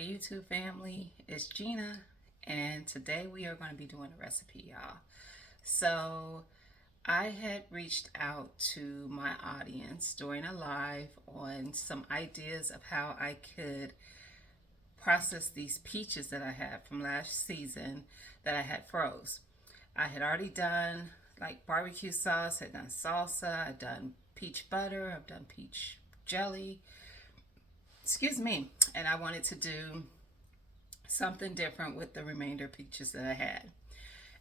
Hey YouTube family, it's Gina, and today we are going to be doing a recipe, y'all. So I had reached out to my audience during a live on some ideas of how I could process these peaches that I had from last season that I had froze. I had already done like barbecue sauce, had done salsa, I'd done peach butter, I've done peach jelly, excuse me, and I wanted to do something different with the remainder peaches that I had.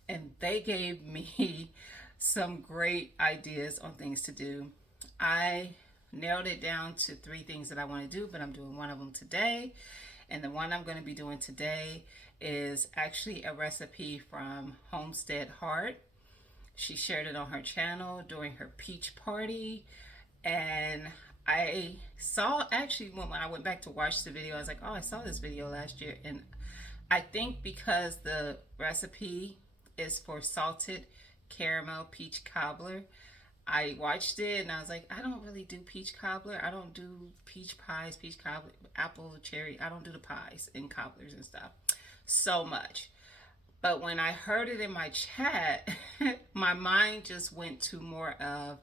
And they gave me some great ideas on things to do. I narrowed it down to 3 things that I want to do, but I'm doing one of them today. And the one I'm going to be doing today is actually a recipe from Homestead Heart. She shared it on her channel during her peach party. And I saw, actually, when I went back to watch the video, I was like, oh, I saw this video last year. And I think because the recipe is for salted caramel peach cobbler, I watched it and I was like, I don't really do peach cobbler. I don't do peach pies, peach cobbler, apple, cherry. I don't do the pies and cobblers and stuff so much. But when I heard it in my chat, my mind just went to more of,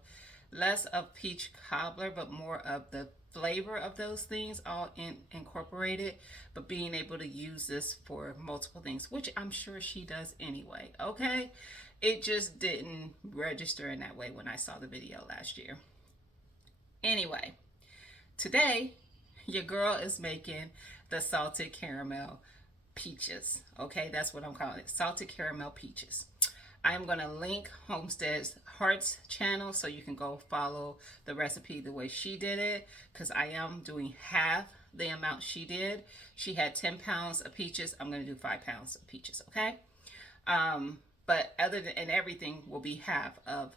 less of peach cobbler, but more of the flavor of those things all incorporated, but being able to use this for multiple things, which I'm sure she does anyway. Okay, it just didn't register in that way when I saw the video last year. Anyway, today your girl is making the salted caramel peaches. Okay, that's what I'm calling it, salted caramel peaches. I'm going to link Homestead Heart's channel so you can go follow the recipe the way she did it, because I am doing half the amount she did. She had 10 pounds of peaches. I'm going to do 5 pounds of peaches, okay? But other than, and everything will be half of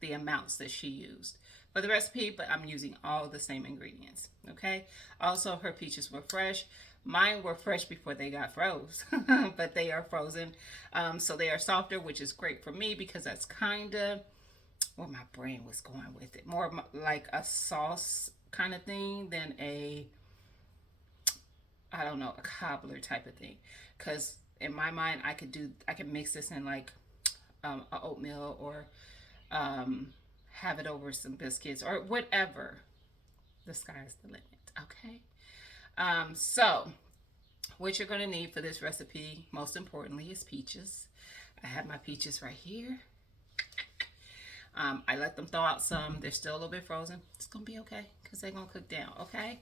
the amounts that she used for the recipe, but I'm using all the same ingredients, okay? Also, her peaches were fresh. Mine were fresh before they got froze, but they are frozen. So they are softer, which is great for me because that's kind of where my brain was going with it. More like a sauce kind of thing than a, I don't know, a cobbler type of thing. Because in my mind, I could mix this in like a oatmeal or have it over some biscuits or whatever. The sky is the limit, okay? So what you're going to need for this recipe, most importantly, is peaches. I have my peaches right here. I let them thaw out some. They're still a little bit frozen. It's going to be okay because they're going to cook down, okay?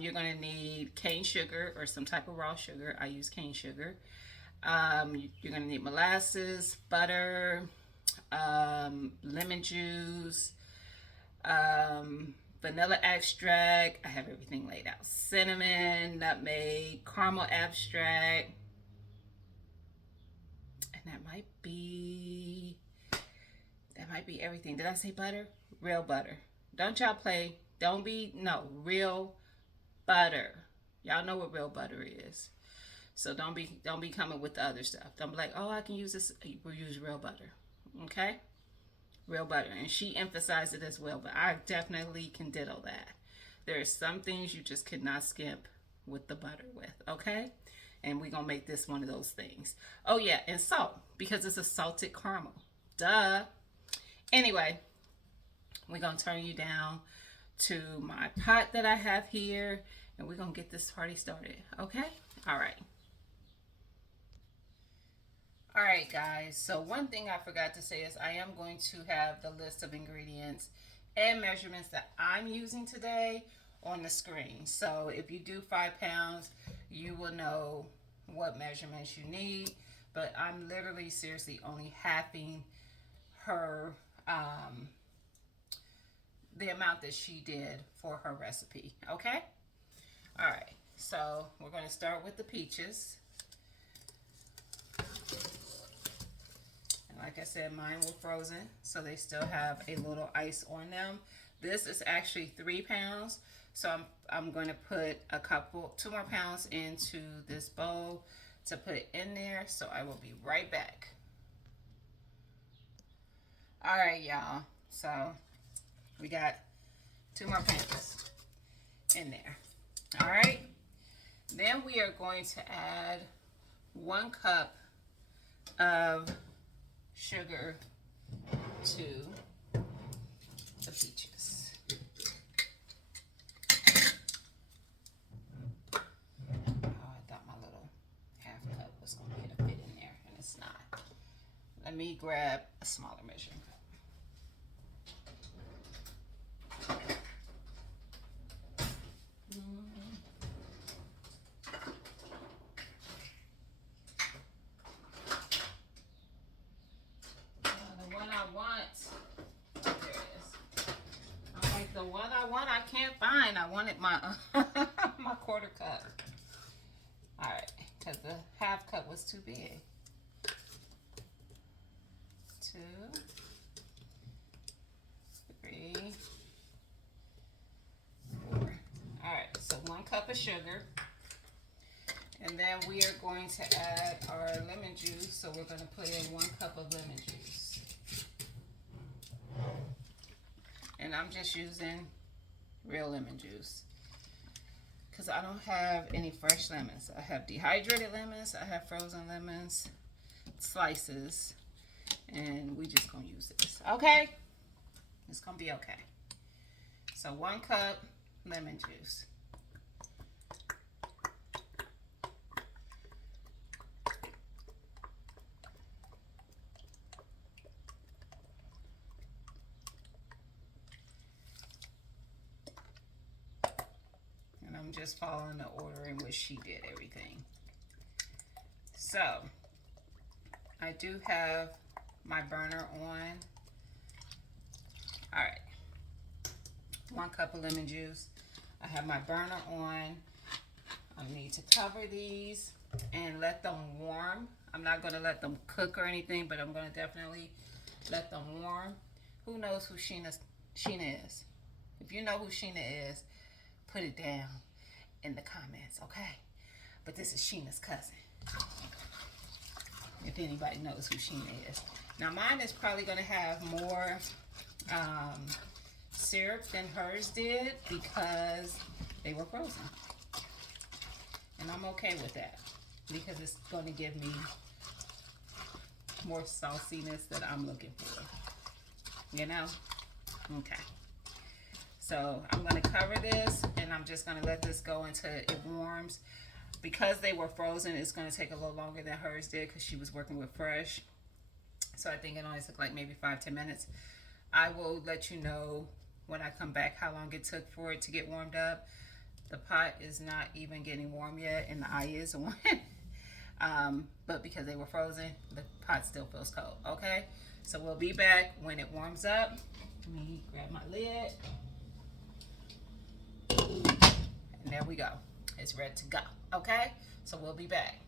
You're going to need cane sugar or some type of raw sugar. I use cane sugar. You're going to need molasses, butter, lemon juice, vanilla extract. I have everything laid out. Cinnamon, nutmeg, caramel extract. And that might be everything. Did I say butter? Real butter. Don't y'all play. Don't be, no, real butter. Y'all know what real butter is. So don't be coming with the other stuff. Don't be like, oh, I can use this. We'll use real butter. Okay? Real butter. And she emphasized it as well, but I definitely can ditto that. There are some things you just cannot skimp with the butter with, okay? And we're going to make this one of those things. Oh yeah, and salt, because it's a salted caramel. Duh. Anyway, we're going to turn you down to my pot that I have here, and we're going to get this party started, okay? All right. All right, guys, so one thing I forgot to say is I am going to have the list of ingredients and measurements that I'm using today on the screen. So if you do 5 pounds, you will know what measurements you need. But I'm literally, seriously, only halving her, the amount that she did for her recipe, okay? All right, so we're going to start with the peaches. Like I said, mine were frozen, so they still have a little ice on them. This is actually 3 pounds, so I'm going to put 2 more pounds into this bowl to put in there, so I will be right back. All right, y'all, so we got 2 more pounds in there. All right, then we are going to add 1 cup of sugar to the peaches. Oh, I thought my little half cup was going to get a fit in there, and it's not. Let me grab a smaller measuring cup. The one I want, I can't find. I wanted my my 1/4 cup. All right, because the half cup was too big. 2, 3, 4. All right, so 1 cup of sugar. And then we are going to add our lemon juice. So we're going to put in 1 cup of lemon juice. And I'm just using real lemon juice because I don't have any fresh lemons. I have dehydrated lemons, I have frozen lemons, slices, and we just gonna use this, okay? It's gonna be okay. So 1 cup lemon juice. I'm just following the order in which she did everything. So, I do have my burner on. All right, 1 cup of lemon juice. I have my burner on. I need to cover these and let them warm. I'm not going to let them cook or anything, but I'm going to definitely let them warm. Who knows who Sheena is? If you know who Sheena is, put it down in the comments, okay? But this is Sheena's cousin, if anybody knows who Sheena is. Now mine is probably going to have more syrup than hers did because they were frozen. And I'm okay with that because it's going to give me more sauciness that I'm looking for, you know? Okay. So I'm going to cover this and I'm just going to let this go until it warms. Because they were frozen, it's going to take a little longer than hers did because she was working with fresh. So I think it only took like maybe 5-10 minutes. I will let you know when I come back how long it took for it to get warmed up. The pot is not even getting warm yet and the eye is on. But because they were frozen, the pot still feels cold, okay? So we'll be back when it warms up. Let me grab my lid. And there we go. It's ready to go. Okay? So we'll be back.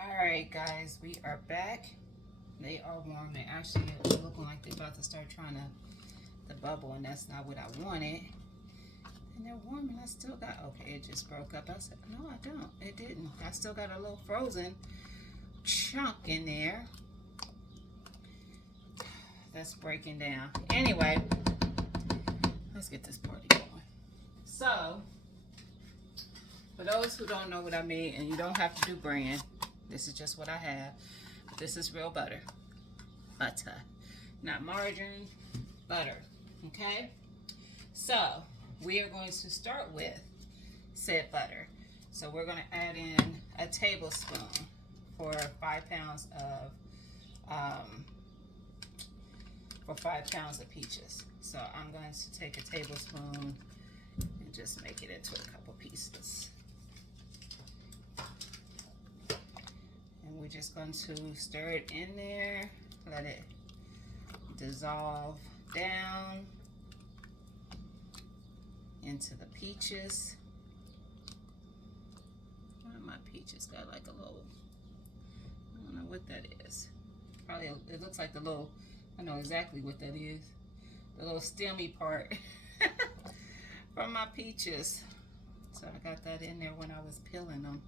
Alright guys, we are back. They are warm. They actually are looking like they're about to start trying to bubble, and that's not what I wanted. And they're warm and I still got, okay, it just broke up. I said, no I don't. It didn't. I still got a little frozen chunk in there. That's breaking down. Anyway, let's get this party going. So, for those who don't know what I mean, and you don't have to do brand, this is just what I have. This is real butter. Butter. Not margarine, butter. Okay? So, we are going to start with said butter. So, we're going to add in a tablespoon for 5 pounds of peaches. So, I'm going to take a tablespoon and just make it into a couple pieces. And we're just going to stir it in there, let it dissolve down into the peaches. One of my peaches got like a little, I don't know what that is. Probably, it looks like the little, I know exactly what that is. The little stemmy part from my peaches. So I got that in there when I was peeling them.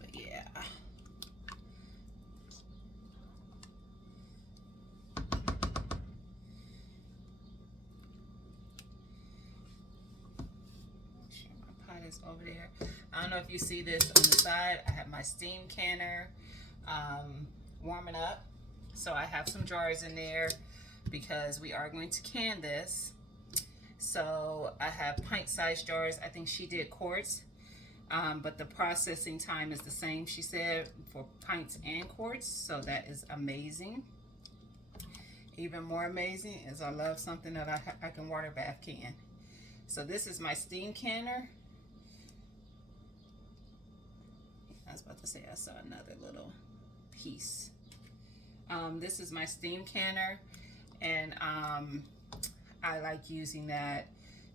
But yeah. this over there. I don't know if you see this on the side. I have my steam canner warming up. So I have some jars in there because we are going to can this. So I have pint-sized jars. I think she did quarts, but the processing time is the same, she said, for pints and quarts. So that is amazing. Even more amazing is I love something that I can water bath can. So this is my steam canner. I was about to say I saw another little piece. This is my steam canner, and I like using that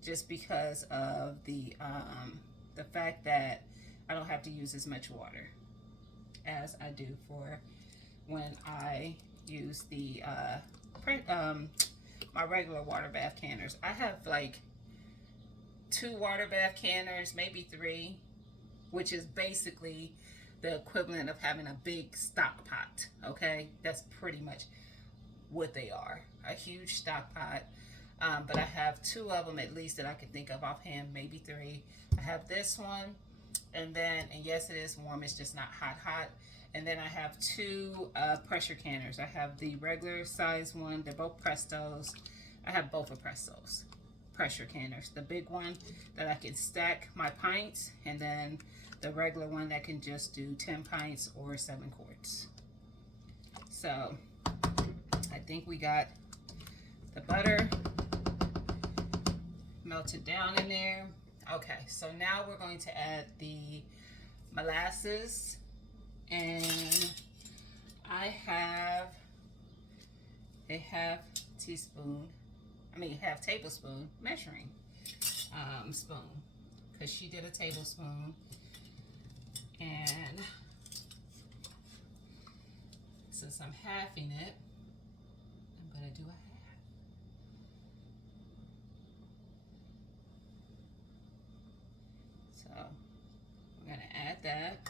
just because of the fact that I don't have to use as much water as I do for when I use the my regular water bath canners. I have like 2 water bath canners, maybe 3, which is basically the equivalent of having a big stock pot. Okay, that's pretty much what they are, a huge stock pot. But I have 2 of them at least that I can think of offhand, maybe 3. I have this one, and yes, it is warm, it's just not hot. And then I have 2 pressure canners. I have the regular size one, they're both Prestos. I have both of Prestos pressure canners. The big one that I can stack my pints, and then the regular one that can just do 10 pints or 7 quarts. So I think we got the butter melted down in there. Okay, so now we're going to add the molasses, and I have a half tablespoon measuring spoon, because she did a tablespoon, and since I'm halving it, I'm gonna do a half. So we're gonna add that,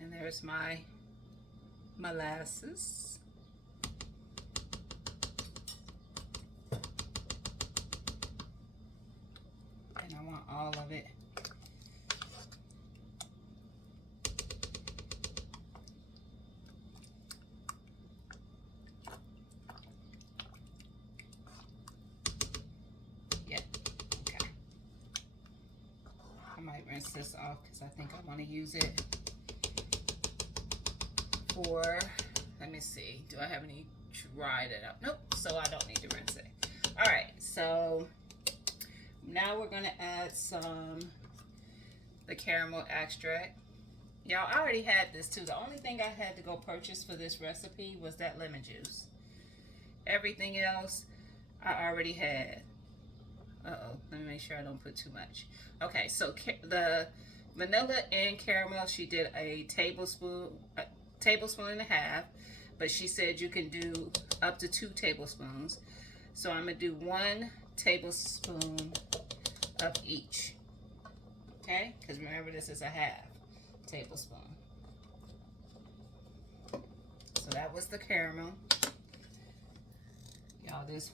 and there's my molasses. And I want all of it. Yep, okay. I might rinse this off because I think I want to use it for, let me see, do I have any dried it up? Nope, so I don't need to rinse it. All right, so now we're gonna add the caramel extract. Y'all, I already had this too. The only thing I had to go purchase for this recipe was that lemon juice. Everything else I already had. Uh-oh, let me make sure I don't put too much. Okay, so the vanilla and caramel, she did a tablespoon and a half, but she said you can do up to 2 tablespoons. So I'm gonna do 1 tablespoon of each. Okay, because remember, this is a half tablespoon. So that was the caramel. Y'all, this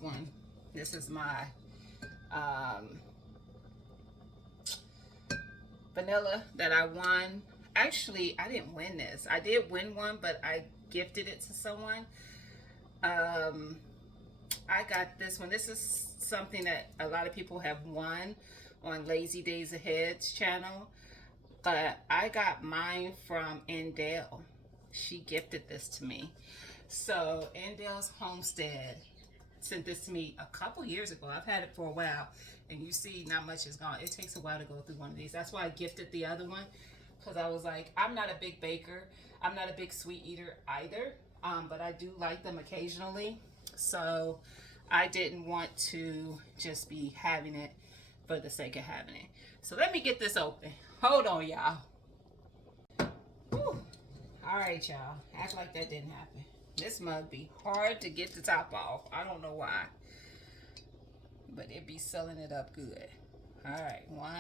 is my vanilla that I won. Actually, I didn't win this. I did win one, but I gifted it to someone. I got this one. This is something that a lot of people have won on Lazy Days Ahead's channel, but I got mine from Endell. She gifted this to me. So Endell's Homestead sent this to me a couple years ago. I've had it for a while, and you see not much is gone. It takes a while to go through one of these. That's why I gifted the other one, because I was like, I'm not a big baker. I'm not a big sweet eater either, but I do like them occasionally. So I didn't want to just be having it for the sake of having it. So let me get this open. Hold on, y'all. All right, y'all. Act like that didn't happen. This mug be hard to get the top off. I don't know why, but it be selling it up good. All right, 1,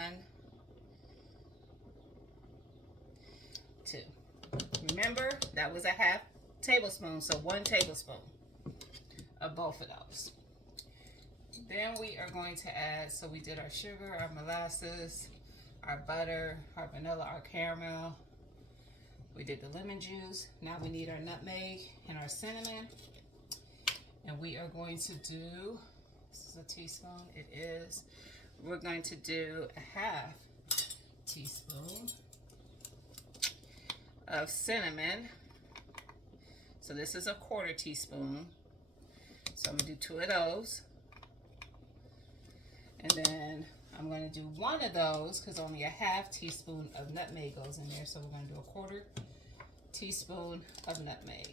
2. Remember, that was a half tablespoon, so 1 tablespoon of both of those. Then we are going to add, so we did our sugar, our molasses, our butter, our vanilla, our caramel. We did the lemon juice. Now we need our nutmeg and our cinnamon. And we are going to do, this is a teaspoon, it is. We're going to do a half teaspoon of cinnamon. So this is a quarter teaspoon. So I'm gonna do 2 of those. And then I'm gonna do 1 of those because only a half teaspoon of nutmeg goes in there. So we're gonna do a quarter teaspoon of nutmeg.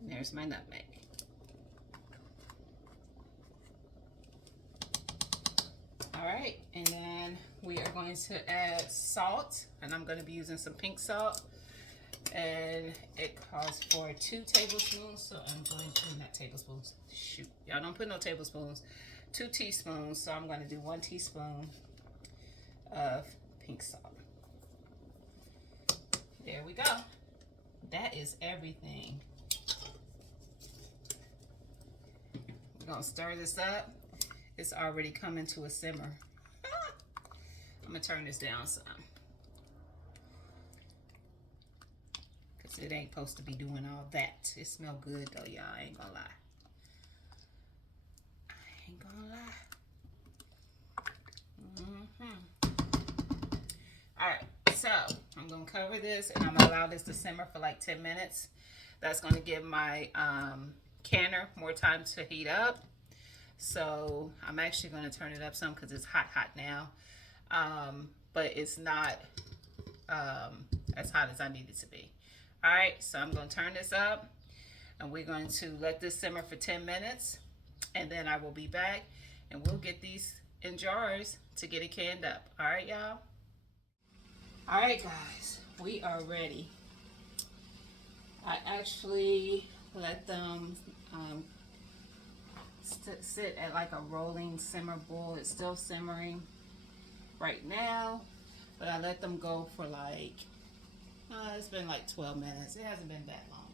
And there's my nutmeg. All right, and then we are going to add salt, and I'm going to be using some pink salt, and it calls for 2 tablespoons, so I'm going to, not tablespoons, shoot, y'all don't put no tablespoons, 2 teaspoons, so I'm going to do 1 teaspoon of pink salt. There we go. That is everything. We're going to stir this up. It's already coming to a simmer. I'm gonna turn this down some. Cause it ain't supposed to be doing all that. It smells good though, y'all. I ain't gonna lie. I ain't gonna lie. Alright, so I'm gonna cover this and I'm gonna allow this to simmer for like 10 minutes. That's gonna give my canner more time to heat up. So I'm actually going to turn it up some because it's hot now, but it's not as hot as I need it to be. All right, so I'm going to turn this up and we're going to let this simmer for 10 minutes and then I will be back and we'll get these in jars to get it canned up. All right, y'all. All right, guys, we are ready. I actually let them sit at like a rolling simmer boil. It's still simmering right now, but I let them go for like, it's been like 12 minutes. It hasn't been that long,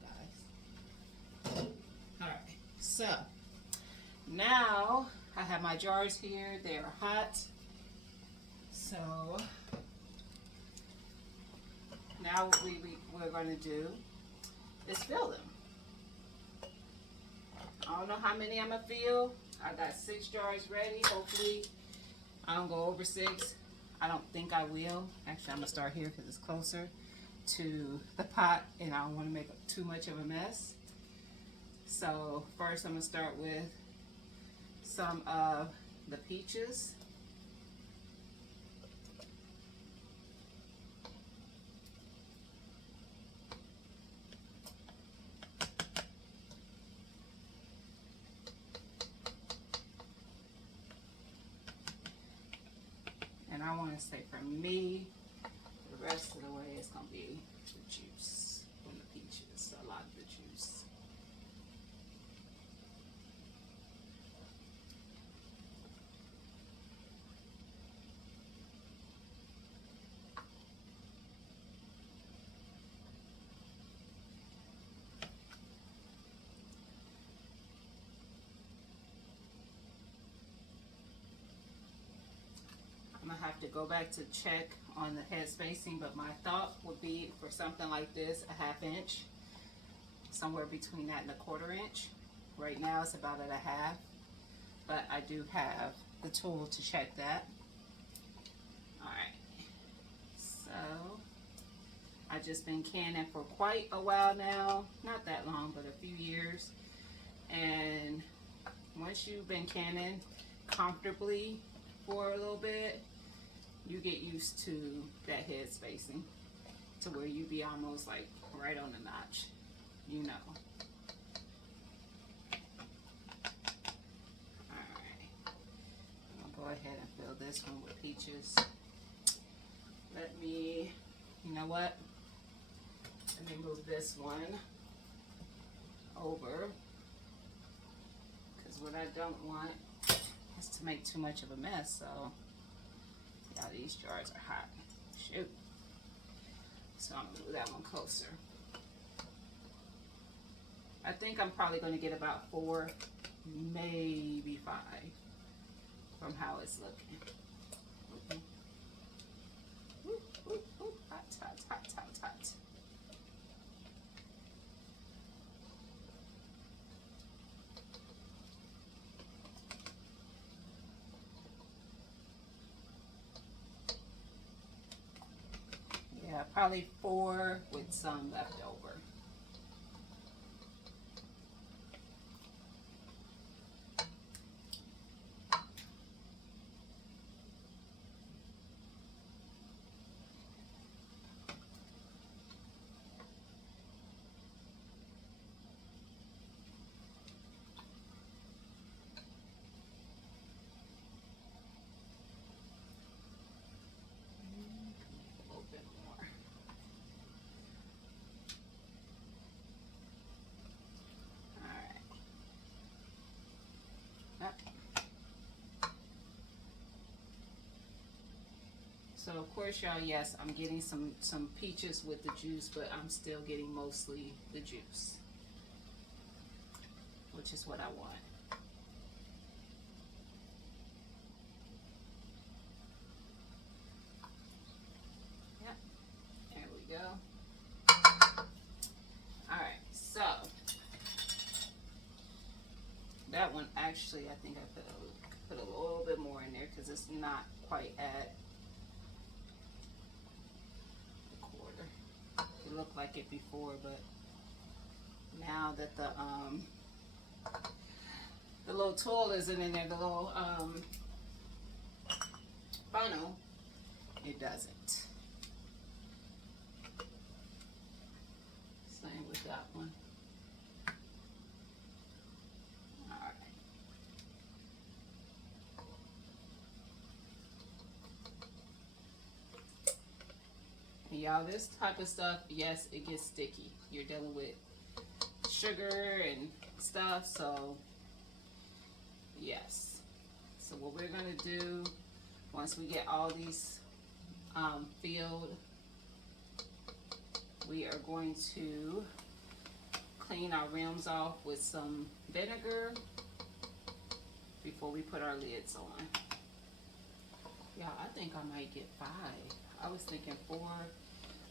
guys. All right, so now I have my jars here. They are hot. So now what we're going to do is fill them. I don't know how many I'm gonna fill. I got 6 jars ready. Hopefully I don't go over 6. I don't think I will. Actually, I'm gonna start here because it's closer to the pot and I don't want to make too much of a mess. So first I'm gonna start with some of the peaches. And I want to say for me, the rest of the way it's going to be the juice from the peaches, a lot of the juice. I'm going to have to go back to check on the head spacing, but my thought would be for something like this, a 1/2 inch, somewhere between that and a 1/4 inch. Right now it's about at a 1/2, but I do have the tool to check that. All right, so I've just been canning for quite a while now, not that long, but a few years. And once you've been canning comfortably for a little bit, you get used to that head spacing to where you be almost like right on the notch, you know. Alright, I'm gonna go ahead and fill this one with peaches. Let me, you know what? Let me move this one over, because what I don't want is to make too much of a mess. So yeah, these jars are hot. Shoot. So I'm gonna move that one closer. I think I'm probably going to get about 4, maybe 5 from how it's looking. Hot, hot, hot, hot, hot. Yeah, probably 4 with some left over. So of course, y'all, yes, I'm getting some peaches with the juice, but I'm still getting mostly the juice, which is what I want. Yep, there we go. All right, so that one actually, I think I put a little bit more in there because it's not quite at it looked like it before, but now that the little tool isn't in there, the little funnel, it doesn't. Same with that one. All right. Y'all, this type of stuff, yes, it gets sticky. You're dealing with sugar and stuff, so yes. So what we're gonna do once we get all these filled, we are going to clean our rims off with some vinegar before we put our lids on. Yeah, I think I might get 5. I was thinking 4,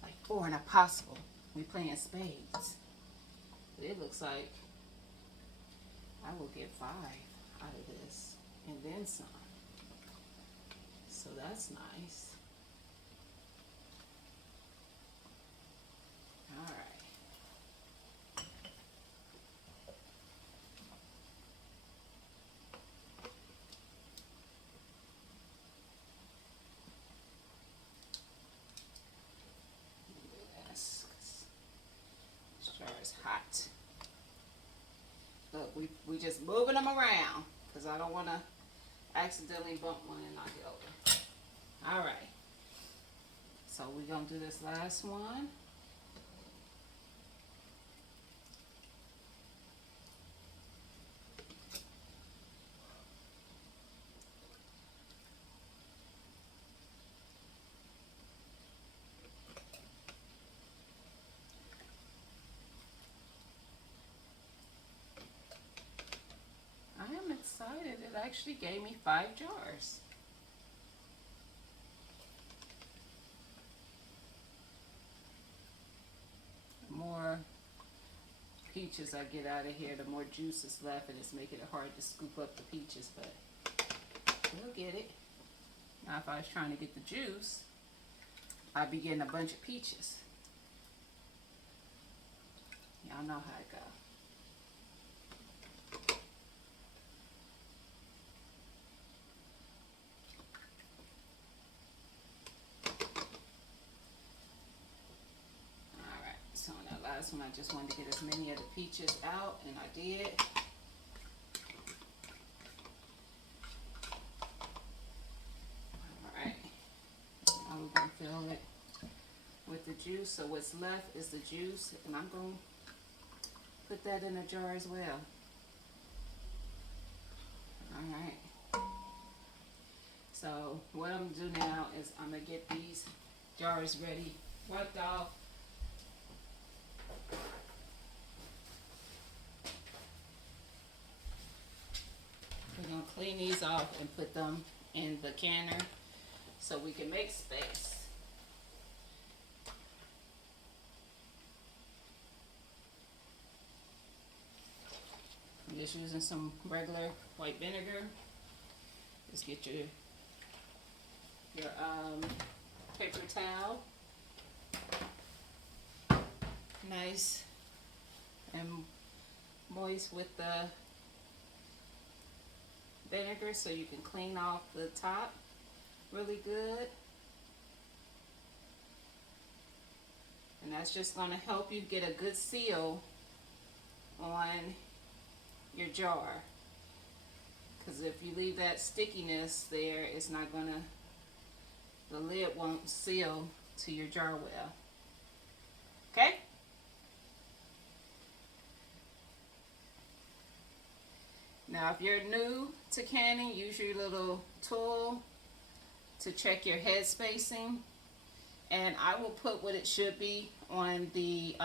like 4 and a possible. We playing spades. But it looks like I will get 5 out of this and then some. So that's nice. All right. Yes, this jar is hot. Look, we just moving them around because I don't want to accidentally bump one and knock it over. All right. So we're going to do this last one. I am excited. It actually gave me 5 jars. The more peaches I get out of here, the more juice is left, and it's making it hard to scoop up the peaches, but we'll get it. Now, if I was trying to get the juice, I'd be getting a bunch of peaches. Y'all know how it goes. So on that last one, I just wanted to get as many of the peaches out, and I did. Alright, now we're going to fill it with the juice. So what's left is the juice, and I'm going to put that in a jar as well. Alright. So what I'm going to do now is I'm going to get these jars ready, wiped off. clean these off and put them in the canner so we can make space. I'm just using some regular white vinegar. Just get your paper towel, nice and moist with the vinegar so you can clean off the top really good. And that's just going to help you get a good seal on your jar. Because if you leave that stickiness there, it's not going to, the lid won't seal to your jar well. Okay? Now if you're new to canning, use your little tool to check your head spacing. And I will put what it should be on the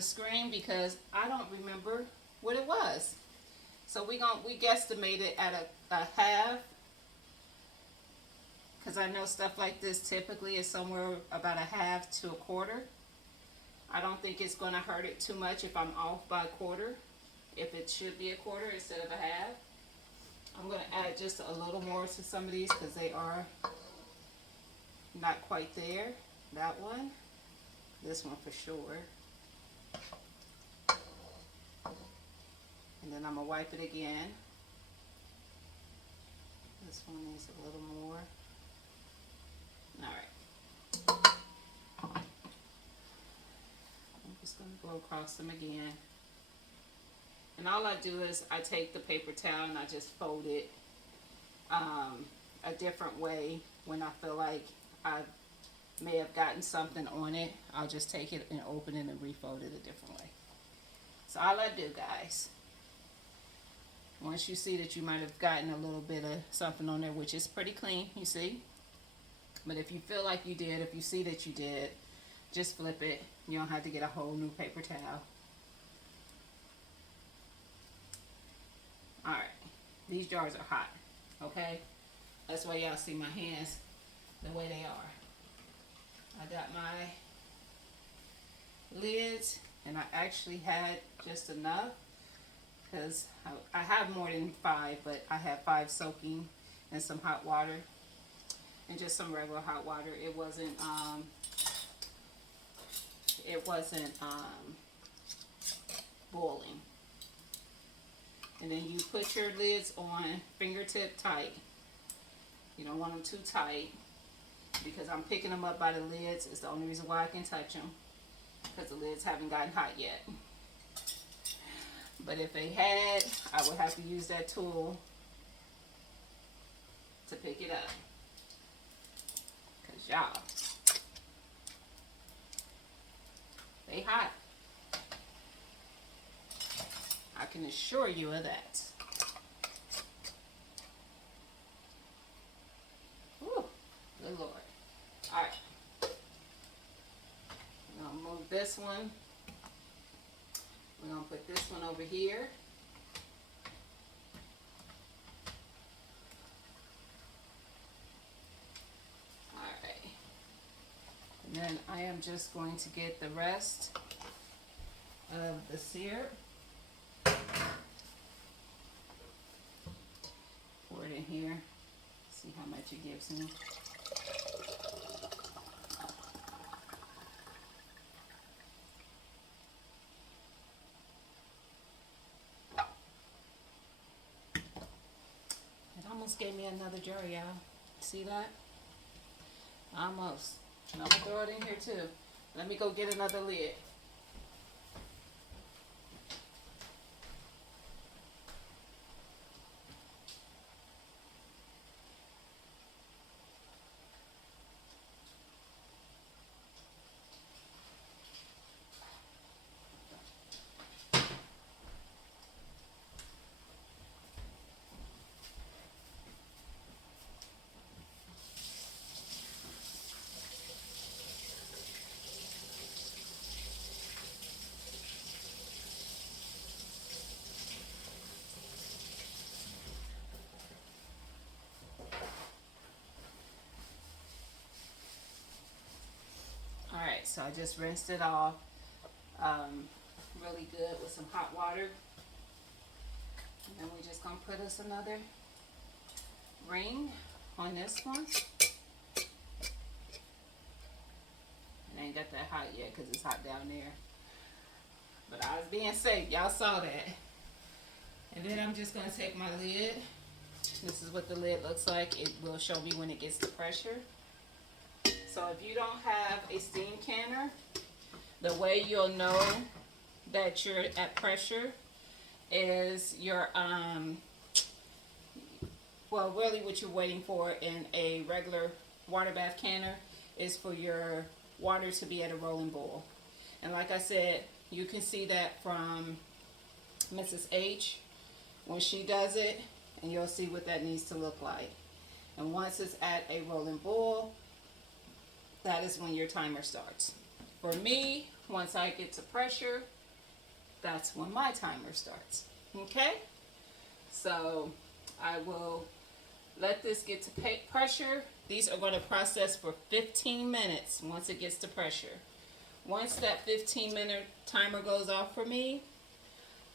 screen because I don't remember what it was. So we guesstimate it at a half, because I know stuff like this typically is somewhere about a half to a quarter. I don't think it's going to hurt it too much if I'm off by a quarter, if it should be a quarter instead of a half. I'm going to add just a little more to some of these because they are not quite there. That one, this one for sure. And then I'm going to wipe it again. This one needs a little more. Alright. I'm just going to go across them again. And all I do is I take the paper towel and I just fold it a different way when I feel like I may have gotten something on it. I'll just take it and open it and refold it a different way. So all I do, guys, once you see that you might have gotten a little bit of something on there, which is pretty clean, you see. But if you feel like you did, if you see that you did, just flip it. You don't have to get a whole new paper towel. Alright, these jars are hot, okay? That's why y'all see my hands the way they are. I got my lids, and I actually had just enough because I have more than 5, but I have 5 soaking in some hot water and just some regular hot water. It wasn't boiling. And then you put your lids on fingertip tight. You don't want them too tight because I'm picking them up by the lids. It's the only reason why I can touch them, because the lids haven't gotten hot yet. But if they had, I would have to use that tool to pick it up. Because y'all, they hot. I can assure you of that. Whew, good Lord. All right. I'm going to move this one. We're going to put this one over here. All right. And then I am just going to get the rest of the syrup. Pour it in here. See how much it gives me. It almost gave me another jar, y'all. See that? Almost. And I'm going to throw it in here too. Let me go get another lid. So I just rinsed it off really good with some hot water. And then we're just going to put us another ring on this one. I ain't got that hot yet because it's hot down there. But I was being safe. Y'all saw that. And then I'm just going to take my lid. This is what the lid looks like. It will show me when it gets to pressure. So if you don't have a steam canner, the way you'll know that you're at pressure is your, well, really what you're waiting for in a regular water bath canner is for your water to be at a rolling boil. And like I said, you can see that from Mrs. H when she does it, and you'll see what that needs to look like. And once it's at a rolling boil, that is when your timer starts. For me, once I get to pressure, that's when my timer starts. Okay? So I will let this get to pressure. These are going to process for 15 minutes once it gets to pressure. Once that 15-minute timer goes off for me,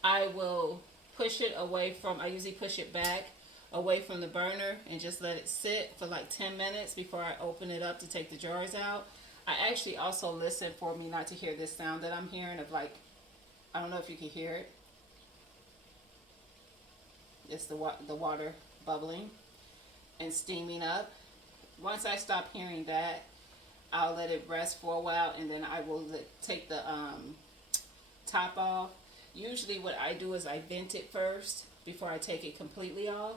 I will push it away from, I usually push it back away from the burner and just let it sit for like 10 minutes before I open it up to take the jars out. I actually also listen for me not to hear this sound that I'm hearing of, like, I don't know if you can hear it. It's the water bubbling and steaming up. Once I stop hearing that, I'll let it rest for a while, and then I will take the top off. Usually what I do is I vent it first before I take it completely off,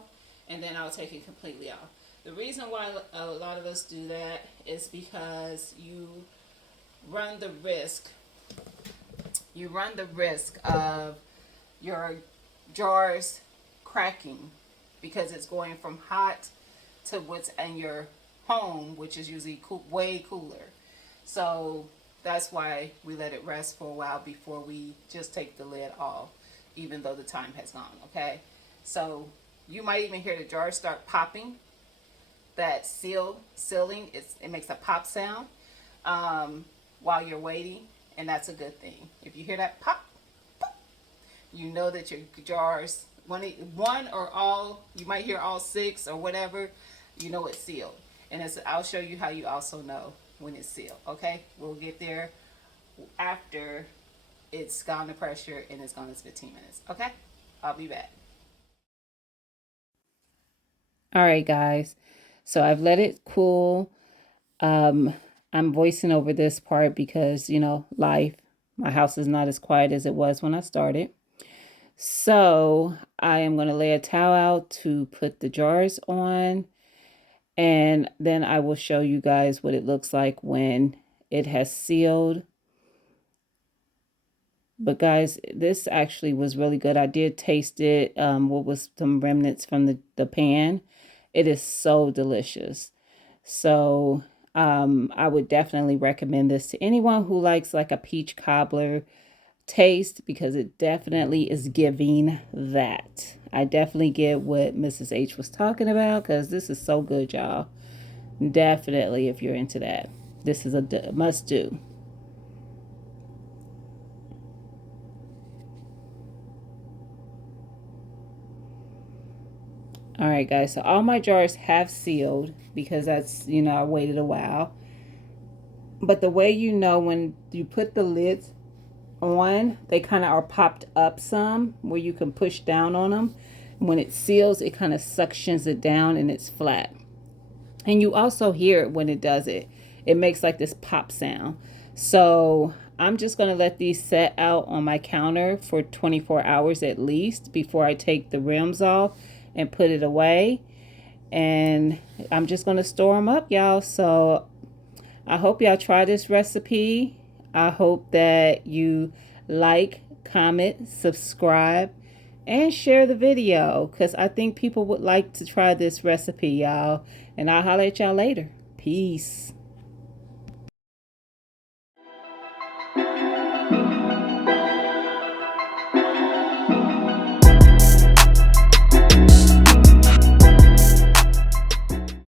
and then I'll take it completely off. The reason why a lot of us do that is because you run the risk of your jars cracking, because it's going from hot to what's in your home, which is usually way cooler. So that's why we let it rest for a while before we just take the lid off, even though the time has gone. Okay, so you might even hear the jar start popping. That sealing, it makes a pop sound while you're waiting, and that's a good thing. If you hear that pop, pop, you know that your jars, one or all, you might hear all 6 or whatever, you know it's sealed. And I'll show you how you also know when it's sealed. Okay, we'll get there after it's gone to pressure and it's gone to 15 minutes. Okay, I'll be back. All right, guys. So I've let it cool. I'm voicing over this part because, you know, life. My house is not as quiet as it was when I started. So I am going to lay a towel out to put the jars on. And then I will show you guys what it looks like when it has sealed. But guys, this actually was really good. I did taste it. What was some remnants from the pan. It is so delicious. So I would definitely recommend this to anyone who likes like a peach cobbler taste, because it definitely is giving that. I definitely get what Mrs. H was talking about, because this is so good, y'all. Definitely, if you're into that, this is a must do. All right, guys, so all my jars have sealed because that's, you know, I waited a while. But the way you know when you put the lids on, they kind of are popped up some where you can push down on them. When it seals, it kind of suctions it down and it's flat. And you also hear it when it does it. It makes like this pop sound. So I'm just going to let these set out on my counter for 24 hours at least before I take the rims off and put it away. And I'm just going to store them up, y'all. So I hope y'all try this recipe. I hope that you like, comment, subscribe, and share the video, because I think people would like to try this recipe, y'all. And I'll holler at y'all later. Peace.